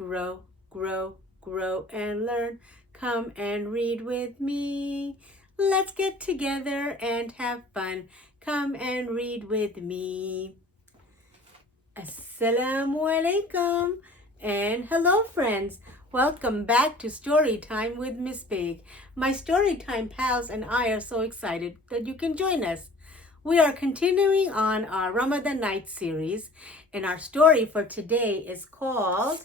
Grow, grow, grow and learn. Come and read with me. Let's get together and have fun. Come and read with me. Assalamu alaikum. And hello, friends. Welcome back to Storytime with Miss Baig. My Storytime pals and I are so excited that you can join us. We are continuing on our Ramadan Nights Series, and our story for today is called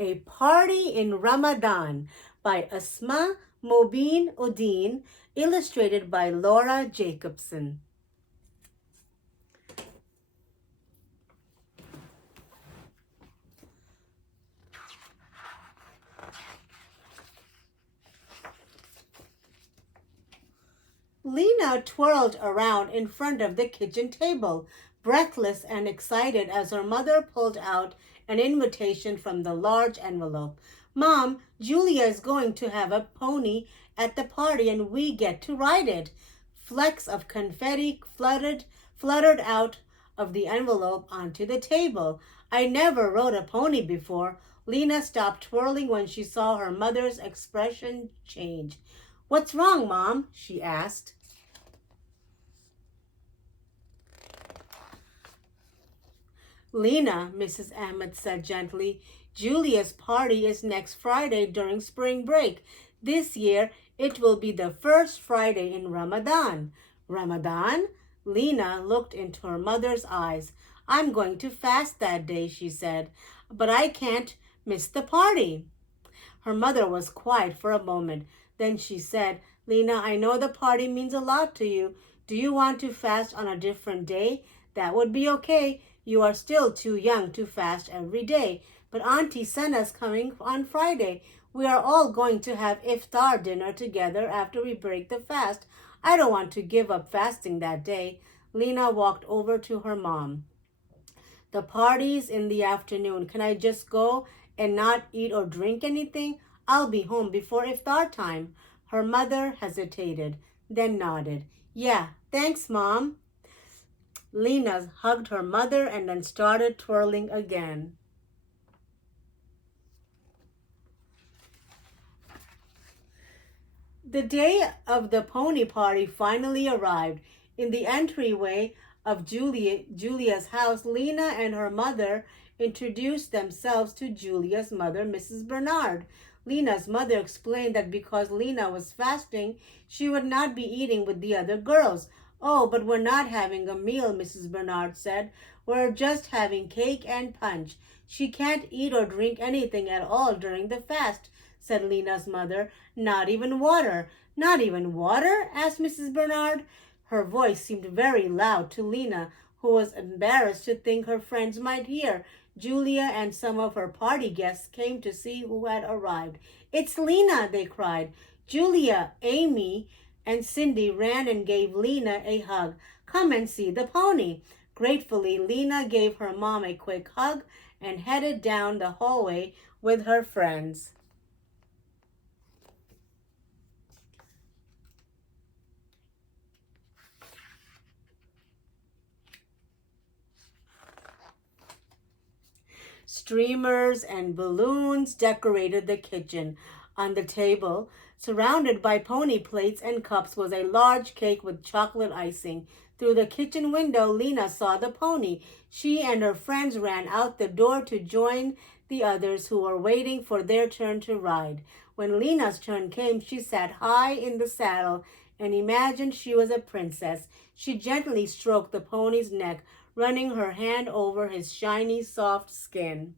A Party in Ramadan by Asma Mobin-Uddin, illustrated by Laura Jacobsen. Leena twirled around in front of the kitchen table, breathless and excited as her mother pulled out an invitation from the large envelope. Mom, Julia is going to have a pony at the party and we get to ride it. Flecks of confetti fluttered out of the envelope onto the table. I never rode a pony before. Leena stopped twirling when she saw her mother's expression change. What's wrong, Mom? She asked. Leena, Mrs. Ahmed said gently, Julia's party is next Friday during spring break. This year, it will be the first Friday in Ramadan. Ramadan? Leena looked into her mother's eyes. I'm going to fast that day, she said, but I can't miss the party. Her mother was quiet for a moment. Then she said, Leena, I know the party means a lot to you. Do you want to fast on a different day? That would be okay. You are still too young to fast every day. But Auntie Senna's coming on Friday. We are all going to have iftar dinner together after we break the fast. I don't want to give up fasting that day. Leena walked over to her mom. The party's in the afternoon. Can I just go and not eat or drink anything? I'll be home before iftar time. Her mother hesitated, then nodded. Yeah, thanks, Mom. Leena hugged her mother and then started twirling again. The day of the pony party finally arrived. In the entryway of Julia's house, Leena and her mother introduced themselves to Julia's mother, Mrs. Bernard. Leena's mother explained that because Leena was fasting, she would not be eating with the other girls. Oh, but we're not having a meal, Mrs. Bernard said. We're just having cake and punch. She can't eat or drink anything at all during the fast, said Leena's mother. Not even water. Not even water? Asked Mrs. Bernard. Her voice seemed very loud to Leena, who was embarrassed to think her friends might hear. Julia and some of her party guests came to see who had arrived. It's Leena, they cried. Julia, Amy, and Cindy ran and gave Leena a hug. Come and see the pony. Gratefully, Leena gave her mom a quick hug and headed down the hallway with her friends. Streamers and balloons decorated the kitchen. On the table, surrounded by pony plates and cups, was a large cake with chocolate icing. Through the kitchen window, Leena saw the pony. She and her friends ran out the door to join the others who were waiting for their turn to ride. When Leena's turn came, she sat high in the saddle and imagined she was a princess. She gently stroked the pony's neck, running her hand over his shiny, soft skin.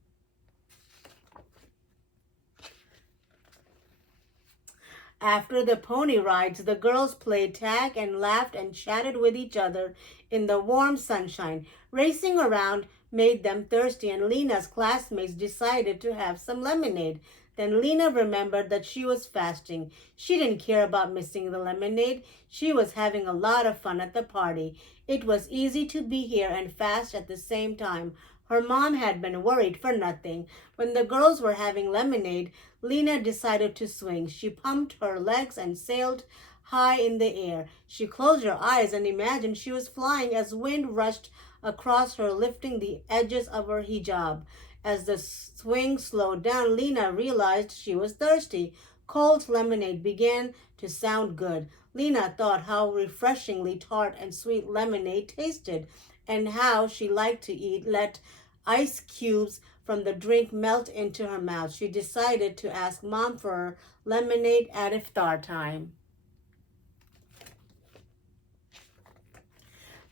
After the pony rides, the girls played tag and laughed and chatted with each other in the warm sunshine. Racing around made them thirsty, and Leena's classmates decided to have some lemonade. Then Leena remembered that she was fasting. She didn't care about missing the lemonade. She was having a lot of fun at the party. It was easy to be here and fast at the same time. Her mom had been worried for nothing. When the girls were having lemonade, Leena decided to swing. She pumped her legs and sailed high in the air. She closed her eyes and imagined she was flying as wind rushed across her, lifting the edges of her hijab. As the swing slowed down, Leena realized she was thirsty. Cold lemonade began to sound good. Leena thought how refreshingly tart and sweet lemonade tasted, and how she liked to let ice cubes from the drink melt into her mouth. She decided to ask Mom for lemonade at iftar time.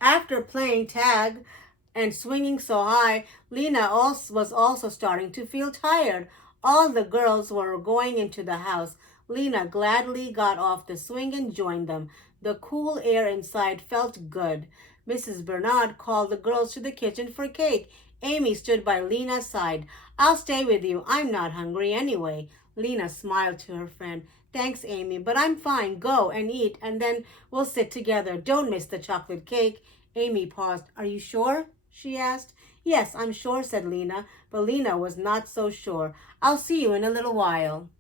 After playing tag and swinging so high, Leena was also starting to feel tired. All the girls were going into the house. Leena gladly got off the swing and joined them. The cool air inside felt good. Mrs. Bernard called the girls to the kitchen for cake. Amy stood by Leena's side. I'll stay with you. I'm not hungry anyway. Leena smiled to her friend. Thanks, Amy, but I'm fine. Go and eat, and then we'll sit together. Don't miss the chocolate cake. Amy paused. Are you sure? She asked. Yes, I'm sure, said Leena, but Leena was not so sure. I'll see you in a little while.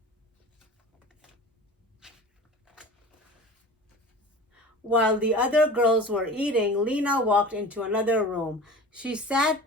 While the other girls were eating, Leena walked into another room. She sat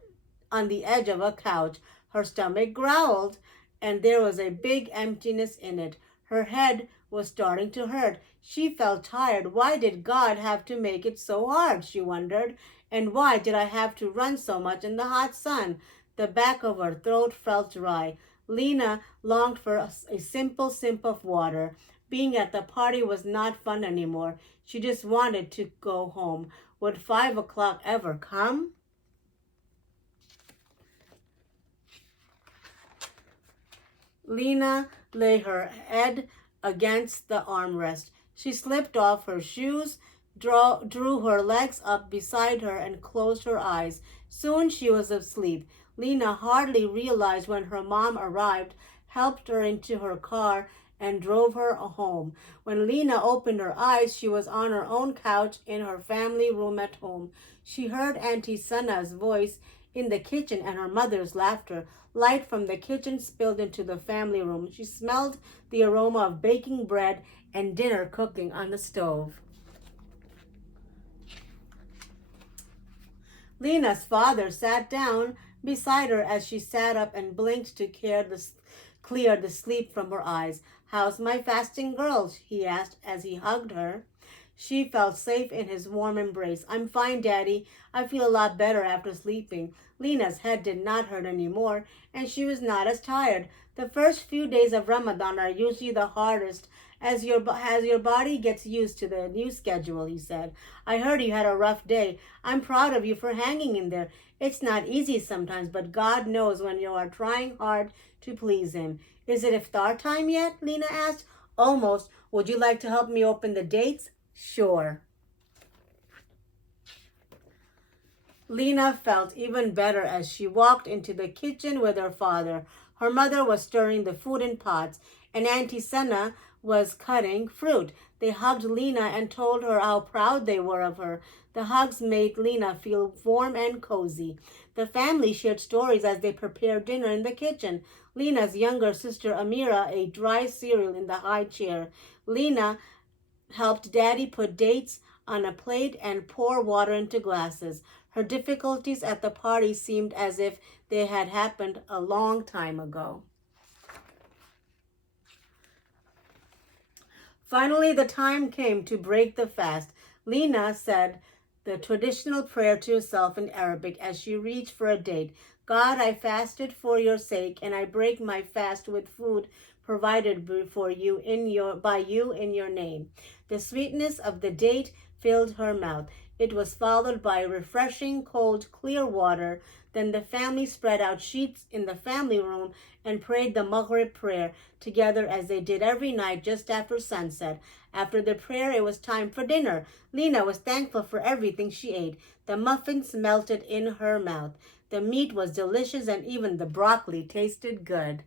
on the edge of a couch. Her stomach growled, and there was a big emptiness in it. Her head was starting to hurt. She felt tired. Why did God have to make it so hard, she wondered. And why did I have to run so much in the hot sun? The back of her throat felt dry. Leena longed for a simple sip of water. Being at the party was not fun anymore. She just wanted to go home. Would 5 o'clock ever come? Leena lay her head against the armrest. She slipped off her shoes, drew her legs up beside her, and closed her eyes. Soon she was asleep. Leena hardly realized when her mom arrived, helped her into her car, and drove her home. When Leena opened her eyes, she was on her own couch in her family room at home. She heard Auntie Sana's voice in the kitchen and her mother's laughter. Light from the kitchen spilled into the family room. She smelled the aroma of baking bread and dinner cooking on the stove. Leena's father sat down beside her as she sat up and blinked to clear the sleep from her eyes. How's my fasting girls? He asked as he hugged her. She felt safe in his warm embrace. I'm fine, Daddy. I feel a lot better after sleeping. Leena's head did not hurt anymore, and she was not as tired. The first few days of Ramadan are usually the hardest as your body gets used to the new schedule, he said. I heard you had a rough day. I'm proud of you for hanging in there. It's not easy sometimes, but God knows when you are trying hard to please him. Is it iftar time yet? Leena asked. Almost. Would you like to help me open the dates? Sure. Leena felt even better as she walked into the kitchen with her father. Her mother was stirring the food in pots, and Auntie Sana was cutting fruit. They hugged Leena and told her how proud they were of her. The hugs made Leena feel warm and cozy. The family shared stories as they prepared dinner in the kitchen. Leena's younger sister Amira ate dry cereal in the high chair. Leena helped Daddy put dates on a plate and pour water into glasses. Her difficulties at the party seemed as if they had happened a long time ago. Finally, the time came to break the fast. Leena said the traditional prayer to herself in Arabic as she reached for a date. God, I fasted for your sake, and I break my fast with food provided for you by you in your name. The sweetness of the date filled her mouth. It was followed by refreshing, cold, clear water. Then the family spread out sheets in the family room and prayed the Maghrib prayer together as they did every night just after sunset. After the prayer, it was time for dinner. Leena was thankful for everything she ate. The muffins melted in her mouth. The meat was delicious, and even the broccoli tasted good.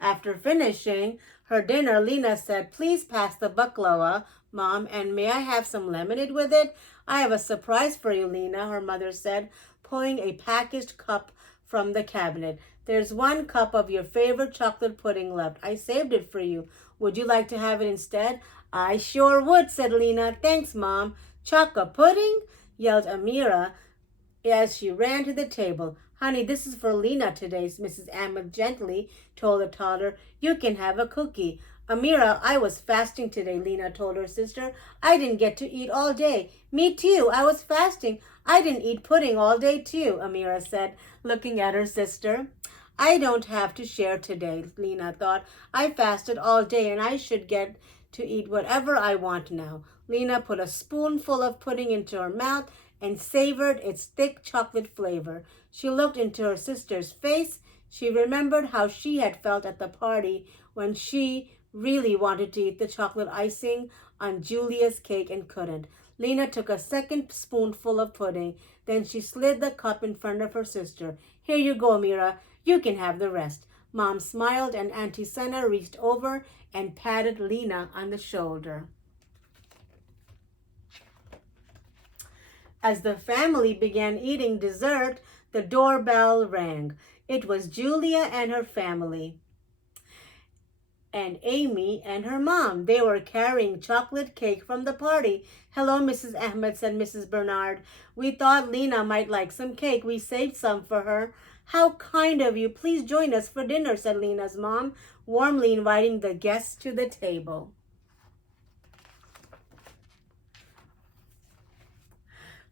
After finishing her dinner, Leena said, please pass the baklava, Mom, and may I have some lemonade with it? I have a surprise for you, Leena, her mother said, pulling a packaged cup from the cabinet. There's 1 cup of your favorite chocolate pudding left. I saved it for you. Would you like to have it instead? I sure would, said Leena. Thanks, Mom. Chocolate pudding? Yelled Amira. as she ran to the table. Honey, this is for Leena today, Mrs. Ahmed gently told the toddler. You can have a cookie. Amira, I was fasting today, Leena told her sister. I didn't get to eat all day. Me too, I was fasting. I didn't eat pudding all day too, Amira said, looking at her sister. I don't have to share today, Leena thought. I fasted all day and I should get to eat whatever I want now. Leena put a spoonful of pudding into her mouth and savored its thick chocolate flavor. She looked into her sister's face. She remembered how she had felt at the party when she really wanted to eat the chocolate icing on Julia's cake and couldn't. Leena took a second spoonful of pudding. Then she slid the cup in front of her sister. Here you go, Amira. You can have the rest. Mom smiled and Auntie Sana reached over and patted Leena on the shoulder. As the family began eating dessert, the doorbell rang. It was Julia and her family, and Amy and her mom. They were carrying chocolate cake from the party. Hello, Mrs. Ahmed, said Mrs. Bernard. We thought Leena might like some cake. We saved some for her. How kind of you. Please join us for dinner, said Leena's mom, warmly inviting the guests to the table.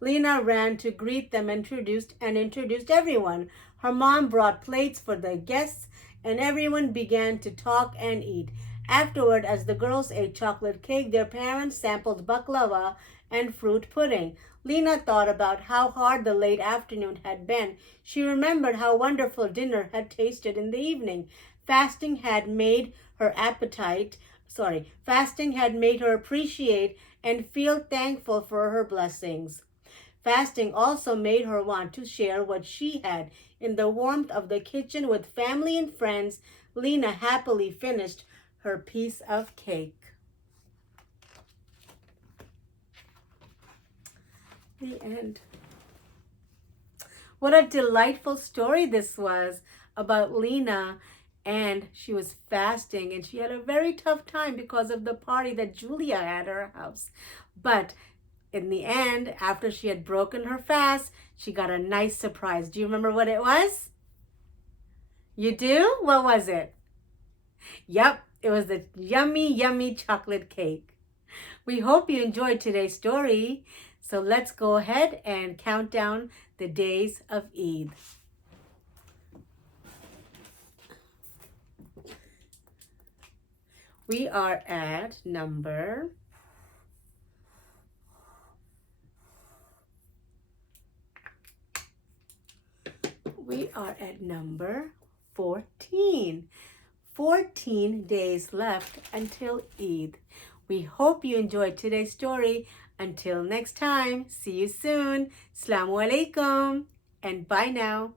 Leena ran to greet them and introduced everyone. Her mom brought plates for the guests, and everyone began to talk and eat. Afterward, as the girls ate chocolate cake, their parents sampled baklava and fruit pudding. Leena thought about how hard the late afternoon had been. She remembered how wonderful dinner had tasted in the evening. Fasting had made her appreciate and feel thankful for her blessings. Fasting also made her want to share what she had. In the warmth of the kitchen with family and friends, Leena happily finished her piece of cake. The end. What a delightful story this was about Leena, and she was fasting and she had a very tough time because of the party that Julia had at her house. But in the end, after she had broken her fast, she got a nice surprise. Do you remember what it was? You do? What was it? Yep, it was the yummy, yummy chocolate cake. We hope you enjoyed today's story. So let's go ahead and count down the days of Eid. We are at number 14. 14 days left until Eid. We hope you enjoyed today's story. Until next time, see you soon. Assalamu alaikum and bye now.